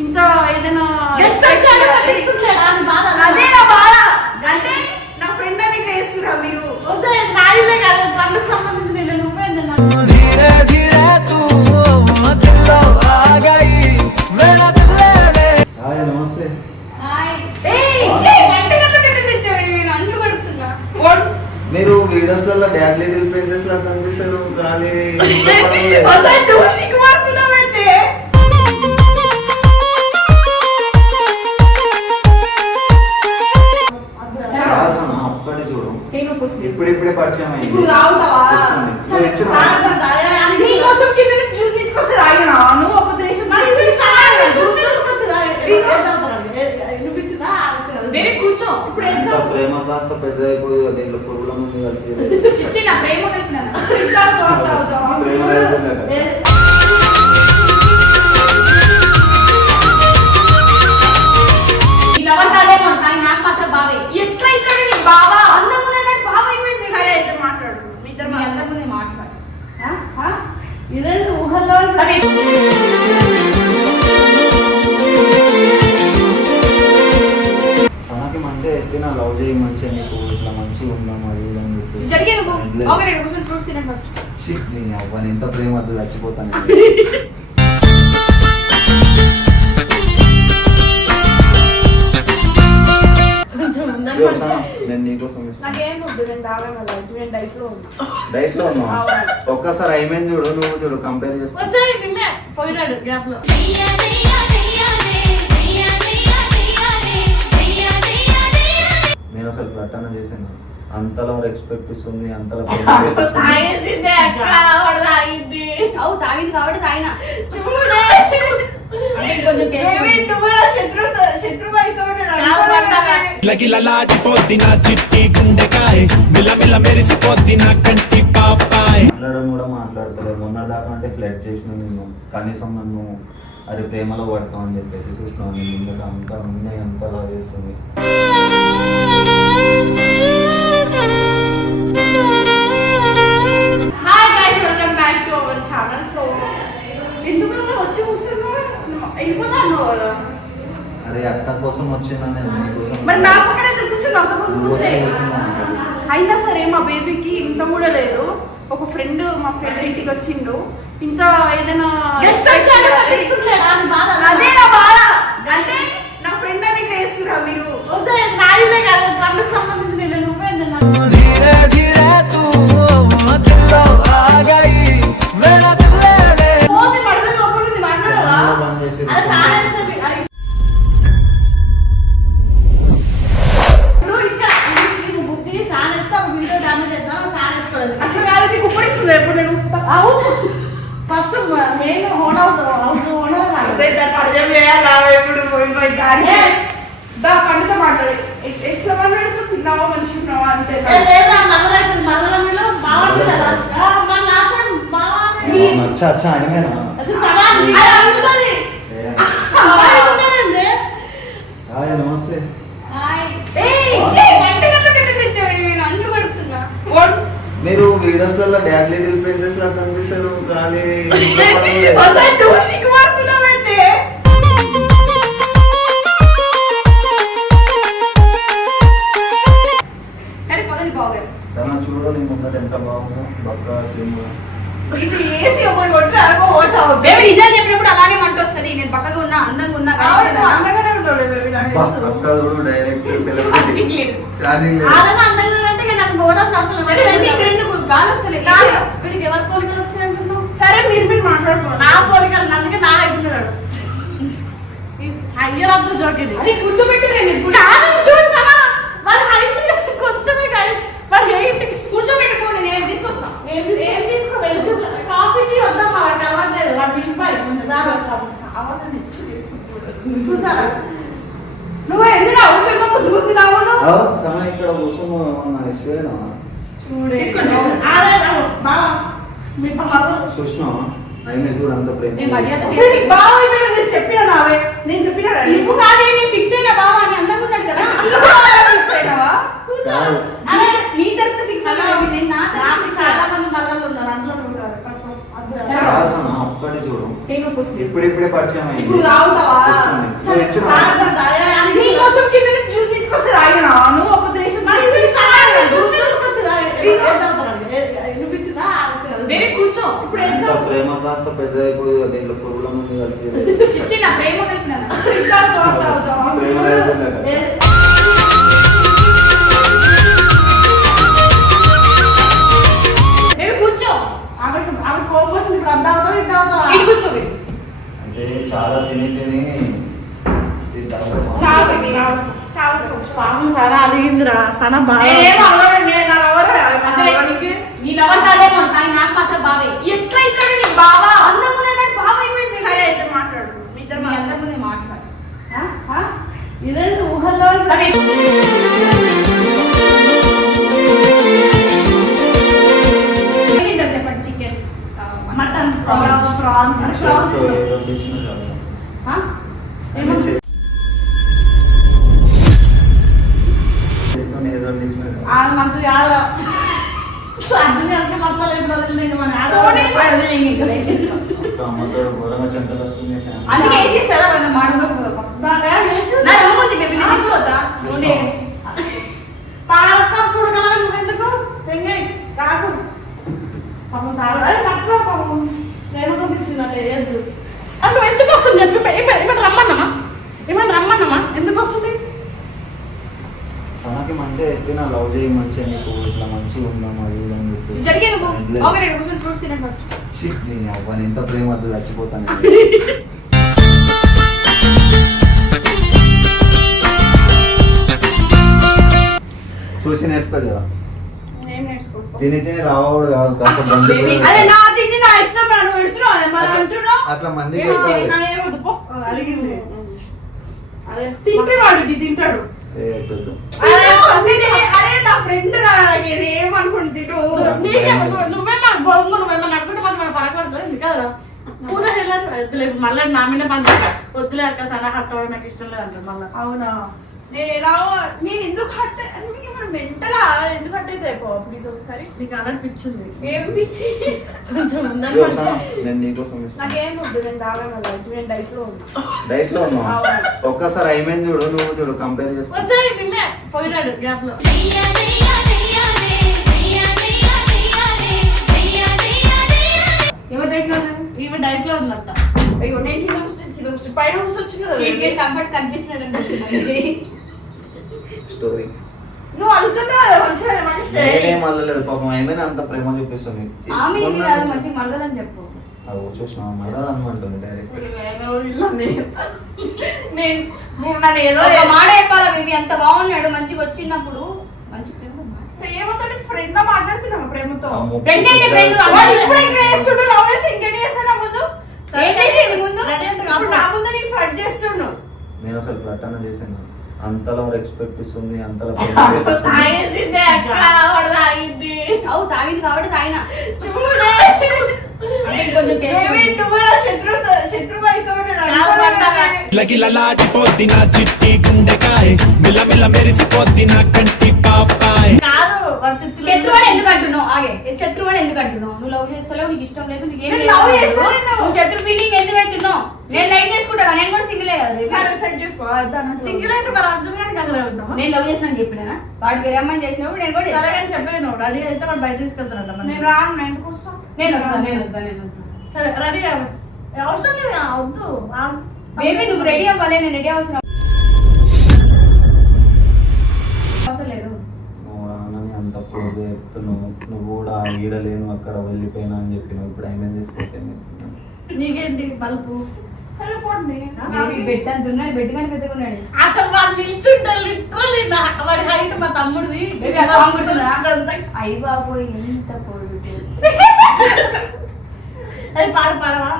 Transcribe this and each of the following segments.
ఇంత ఏదైనా అదే నా బాధ. అంటే నా ఫ్రెండ్ అని చేస్తున్నా మీరు నాయిలే కాదు పండుగ సంబంధించిన ఇల్లు నువ్వే నమస్తే. మీరు వీడియోస్లలో డాడ్ లిటిల్ ప్రిన్సెస్ లా కనిపిస్తారు కానీ ఒక్కటి చూడు ఇప్పుడిప్పుడే పరిచయం అయింది. ప్రేమ కాస్త పెద్ద అయిపోయి దీంట్లో పురుగుల ముందు కలిపి నాకు మాత్రం బావే ఎట్లయితే బావా అందరూ సరే అయితే మాట్లాడు మీ ఇద్దరు మా అందరి ముందే మాట్లాడు ఇదే ఊహల్లో తనకి మంచిగా చెప్పిన లవ్ చేయి మంచిగా నీకు ఇట్లా మంచిగా ఉన్నాం అది ఇది అని చెప్పేసి నేను అవ్వని ఎంత ప్రేమ వద్దు చచ్చిపోతాను. నేను నీకోసం డైట్ లో ఉన్నా. ఒక్కసారి అయిపోయింది చూడు, నువ్వు చూడు కంపేర్ చేసుకో. నేను అసలు ప్రకటన చేశాను అంతలో ఎక్స్పెక్ట్ ఇస్తుంది అంతలో మాట్లాడడం కూడా మాట్లాడతలేదు. మొన్న దాకా అంటే ఫ్లడ్ చేసిన నేను కనీసం నన్ను అది ప్రేమలో పడతాం అని చెప్పేసి చూసినాను. నేను ఇంకా అంతా ఉన్నాయి అంతలా చేస్తుంది. అరే అక్క కోసం వచ్చినా నేను నీకోసం. అయినా సరే మా బేబీకి ఇంత కూడా లేదు. ఒక ఫ్రెండ్ మా ఫ్రెండ్ ఇంటికి వచ్చిండు, ఇంత ఏదైనా అదే నా బాధ. అంటే నా ఫ్రెండ్ అని చేస్తున్నా మీరు నాయిలే కాదు పండుగ సంబంధించిన ఇల్లు నువ్వే ఫస్ట్ నేను హౌస్ ఓనర్ పండుగ మాట్లాడి ఎట్లా మాట్లాడుతూ తిన్నావా మంచి ఉన్నావా అంతే నమస్తే. మీరు వీడియోస్లలో డాడ్ లిటిల్ ప్రిన్సెస్ లా కనిపిస్తారు కానీ సరే చూడు నీ ముందట ఎంత బాగుందో బక్క స్లిమ్ చెప్పినప్పుడు అలానే మంట వస్తుంది. నేను పక్కగా ఉన్నా అందంగా ఉన్నా డైరెక్ట్ సెలబ్రిటీ ఛార్జింగ్ సరే మీరు మాట్లాడుకో. నా పోలికలు అందుకే నా ఎగ్గున్నాడు అయ్యర్ ఆఫ్ ద జోక్ ఇది కూర్చోబెట్టి కూర్చోబెట్టుకోండి నేను తీసుకొస్తాను. కాఫీ టీ వద్దాం అవ్వట్లేదు నువ్వు ఎందుకు అవుతున్నావు చూస్తున్నావు ఇక్కడ చూసినా చూడు అంత ప్రేమ చెప్పినా నేను చెప్పినా ఫిక్స్ అయినా బావా అని అందంగా ఉన్నాడు కదా నీ తరఫున ఫిక్స్ చాలా మంది మరలు ఉన్నారు అందులో ఒక్కటి చూడు ఇప్పుడిప్పుడే పరిచయం అయింది. తెచ్చిన నీకోసం కింద నుంచి జ్యూస్ తీసుకొచ్చి తాగిన నువ్వు ఒక దేశం కూర్చో ఇప్పుడు ఎంత ప్రేమ కాస్త పెద్ద అయిపోయి దీంట్లో పురుగుల ముందు కలిపి చిచ్చి నా ప్రేమ కలిపిన ప్రేమ అయిపోయిందట. కూర్చో ఆమె కోపం వచ్చింది ఇప్పుడు అంత అవుతావు ఇంత అవుతావా ఇటు కూర్చో baby. అంటే చాలా తిని తిని ఇది తర్వాత పాపం సనా అడిగిందిరా సనా బాగా నీ లవర్ కాదేమో కానీ నాకు మాత్రం బావే ఎట్లయితే నీకు బావా అందరం ఉన్నటువంటి బావ ఏమిటి సరే అయితే మాట్లాడు మీ ఇద్దరు మీ అందరి ముందే మాట్లాడు ఇదే ఊహల్లో సరే ఏం తింటారు చెప్పండి చికెన్ మటన్ ప్రాన్స్ ఏదో తెచ్చిన చాలా. చేత్తోనే ఏదో తెచ్చిన చాలా. అది మంచిది కాదురా అర్థం అంటే మసాలా ఎప్పుడు వదిలింది మన అమ్మతో ఘోరంగా చెంటలు వస్తుంది అందుకే వేసేస్తారా మా రూమ్ నా రూమ్ ఉంది బేబీ నేను తీసుకోవద్దా ఉండే నువ్వెందుకు కాకు పాపం తాగడం పట్టుకో పాపం నేను పంపించిందంటే లేదు అంటే ఎందుకు వస్తుంది చెప్పి ఏమైనా రమ్మన్నామా ఎందుకు వస్తుంది తనకి మంచిగా చెప్పిన లవ్ చేయి మంచిగా నీకు ఇట్లా మంచిగా ఉందాం అది ఇది అని చెప్పి జరిగే నువ్వు ఓకే రెడీ కూర్చొని ఫ్రూట్స్ తినండి ఫస్ట్ షిట్ నేను అవ్వని ఎంత ప్రేమ వద్దు చచ్చిపోతాను చూసి నేర్చుకోదు కదా ఏం నేర్చుకో తిని తిని రావడు కాదు కాస్త బండి Baby, కూడా అరే నా తిండి నా ఇష్టం నువ్వు పెడుతున్నావు మనం అంటున్నావు అట్లా మంది పెట్టాలి నా ఏమొద్దు పో అడిగింది అరే తింపి వాడికి తింటాడు ఏ వద్దు. అరే నా ఫ్రెండ్ ఏమనుకుంటు తింటూ నువ్వే నాకు బొంగు నువ్వేమన్నా అనుకుంటే మాకు పరకూడదు కదా పూల వద్దులేదు మళ్ళీ నా మీద పని వద్దులే అక్క సలహా కట్టడం నాకు ఇష్టం లేదంటారు మళ్ళీ అవునా నేను ఎందుకు హట్ మెంటలా ఎందుకు హట్ అయితే ప్లీజ్ ఒకసారి నీకు అలా పిచ్చింది ఏం పిచ్చి కొంచెం ఇదిగో సనా, నేను నీకోసం ఇస్తాను. నాకేం వద్దు నేను తాగను నేను డైట్ లో డైట్ లో ఉన్నావు ఒక్కసారి అయిపోయింది చూడు నువ్వు చూడు కంపేర్ చేసుకో ఒకసారి నిన్నే పోయినాడు గ్యాప్ లో ఎవరు డైట్ లో ఉన్నారు ఈమె డైట్ లో ఉందంట అయ్యో నేను కింద పైన వచ్చింది కదా వీడికి కంఫర్ట్ కనిపిస్తున్నాడు అనిపిస్తుంది స్టోరీ నువ్వు అనుకున్నావు కదా మంచిగా నేనేం అల్లలేదు పాపం ఏమైనా అంత ప్రేమ చూపిస్తుంది ఆమె ఇది కాదు మంచి మల్లలని చెప్పు అవి చూసిన మళ్ళా అనమంటుంది డైరెక్ట్ నన్ను ఏదో ఒక మాట చెప్పాలా బేబీ అంత బాగున్నాడు మంచిగా వచ్చినప్పుడు మంచి ప్రేమ ప్రేమతో ఫ్రెండ్ మాట్లాడుతున్నావు ప్రేమతో ఫ్రెండ్ అంటే ఫ్రెండ్ వాడు ఇప్పుడు ఇంకా చేస్తుండు లవ్ చేసి ఇంకేం చేస్తాను ముందు ఏం చేసేది ముందు ఇప్పుడు నా ముందు నేను ఫ్లడ్ చేస్తుండు నేను అసలు ఫ్లట్ అన్న చేసాను అంతలో రెస్పెక్ట్ ఇస్తుంది అంతలో ప్రేమ చూపిస్తుంది. తాగేసిందే అక్కడ వాడు తాగింది అవు తాగింది కాబట్టి తాగినా చూడే అంటే కొంచెం శత్రువు అయితే లగిలలాడిపోద్ది నా చిట్టి గుండెకాయ మిలమిల మెరిసిపోద్ది నా కంటి పాపాయ్ శత్రువు ఎందుకు అంటున్నావు ఆగే శత్రువు ఎందుకు అంటున్నావు నువ్వు లవ్ చేస్తావు నీకు ఇష్టం లేదు నీకు ఏం నేను లేదు love చేస్తాను. నువ్వు శత్రు ఫీలింగ్ ఎందుకు అవుతున్నావు నేను లైన్ చేసుకుంటా కదా, నేను కూడా సింగిలే కదా సింగిల్ అంటే మరి అర్జున్ గారికి అక్కడ ఉంటామా నేను లవ్ చేసిన చెప్పినా వాడు వేరే అమ్మాయిని చేసినప్పుడు నేను కూడా చేస్తాను. సరే చెప్పలేను రెడీ అయితే మనం బయట తీసుకెళ్తానంట నేను రాను నేను ఎందుకు వస్తాను నేను వస్తాను సరే రెడీ అవసరం లేదు వద్దు బేబీ నువ్వు రెడీ అవ్వాలి నేను రెడీ అవసరం లేదు నువ్వు రానని అంత పూర్తి చెప్తున్నావు నువ్వు కూడా ఈడలేను అక్కడ వెళ్ళిపోయినా అని చెప్పినావు ఇప్పుడు ఏమేమి తీసుకొచ్చాను నీకేంటి బల్బు సరే పోండి బెడ్ అంత ఉన్నాడు బెడ్ కానీ పెద్దగా ఉన్నాడు అసలు వాడు నిల్చుంటారు లిటరల్లీ వాడి హైట్ మా తమ్ముడిది బేబీ ఆ సాంగ్ గుర్తుందా అయ్యి బాబోయ్ ఎంత పొడుగు అది పాడు పాడవా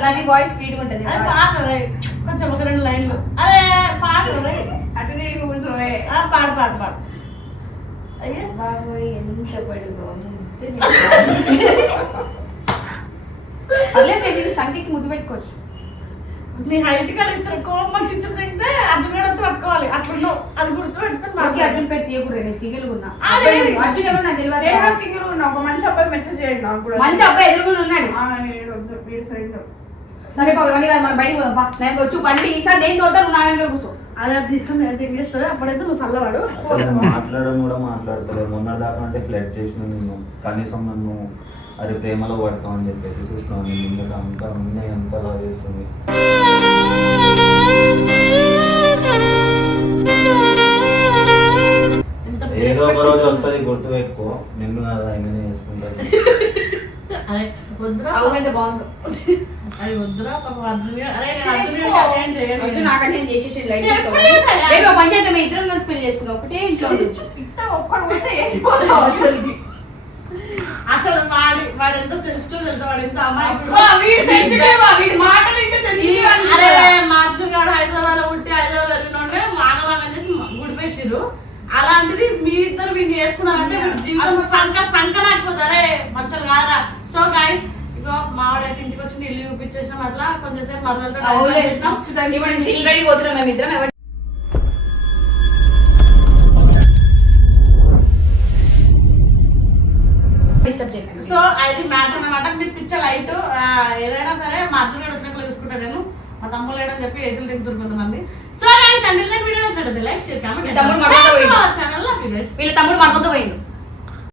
నాది వాయిస్ స్పీడ్ ఉంటది అది పాడు రైట్ కొంచెం ఒక రెండు లైన్లు అదే పాడు రైట్ అటు కూర్చోవే పాడు పాడు పాడు అయ్యే బాబోయ్ ఎంత పొడుగు పర్లేదు బేబీ సంఖ్యకి ముద్దు పెట్టుకోవచ్చు నీ హైట్ కూడా ఇస్తారు కోపం ఇస్తారు తింటే అర్జున్ కూడా వచ్చి పట్టుకోవాలి అట్లున్నావు అది గుర్తు పెట్టుకుని ఓకే అర్జున్ పేరు తీయకూడదు నేను సింగిల్ ఉన్నా ఆ, లేదు. అర్జున్ ఎవరు నాకు తెలియదు సింగిల్ ఉన్నా ఒక మంచి అబ్బాయి మెసేజ్ చేయండి నాకు కూడా మంచి అబ్బాయి ఎదురుగుని ఉన్నాడు వీడి ఫ్రెండ్ సరే బాబు ఇవన్నీ కాదు, మనం బయటికి పోదాం పా. నేను వచ్చి బండి ఈసారి నేను తోట నువ్వు నా వెనక కూర్చో. అదే తీసుకొని నేను తింగేస్తుంది అప్పుడైతే నువ్వు చల్లవాడు. అసలు నేను మాట్లాడడం కూడా మాట్లాడతలేదు. మొన్న దాకా అంటే ఫ్లడ్ చేసిన నేను కనీసం నన్ను అది ప్రేమలో పడతాం అని చెప్పేసి చూసినాను. నేను ఇంకా అంతా ఉన్నాయి అంత అలా చేస్తుంది. ఏదో ఒక రోజు వస్తుంది, గుర్తు పెట్టుకో. నిన్ను కాదు ఆయననే చేసుకుంటాను. అదే వద్దురా అవునైతే బాగుంది. అది వద్దురా పాపం అర్జున్ అరే అర్జున్ నాకంటే నేను చేసేసి లైట్ చెప్పు చేసాడా? రేపు పంచాయతీ మేము ఇద్దరం కలిసి పెళ్లి చేసుకుందాం. ఒకటే ఇంట్లో ఉండొచ్చు. అసలు వాడు ఎంత సెన్సిటివ్ తెలుసా, వాడు ఎంత అమాయకుడు. అరే మా అర్జున్ గారు హైదరాబాద్ లో పుట్టి హైదరాబాద్ వెళ్ళినోడే వాగవాగం చేసి గుడిపేసిర్రు. అలాంటిది మీ ఇద్దరు వీడిని వేసుకున్నారంటే వీడి జీవితం సంకనాకపోతే అరే మంచోళ్ళు కాదరా. సో గైస్ ఇగో మావాడైతే ఇంటికి వచ్చి ఇల్లు చూపించేసినాం. అట్లా కొంచెంసేపు మరదలతో ఇప్పుడు చిల్డ్రన్ పోతున్నాం మేము ఇద్దరం. ఎవరు డిస్టర్బ్ చేయకండి. సో అది మ్యాటర్ అన్నమాట. మీరు పిచ్చ లైట్ ఏదైనా సరే మా అర్జున్ గారు వచ్చినప్పుడు చూసుకుంటా నేను. మా తమ్ముడు లేడని చెప్పి ఎదురు తింటున్నారు కొంతమంది. So guys until then video నచ్చినట్లయితే లైక్ చేయండి, కామెంట్ తమ్ముడు మడతతో పోయిండు. ఛానల్ వీళ్ళ తమ్ముడు మనతో పోయిండు.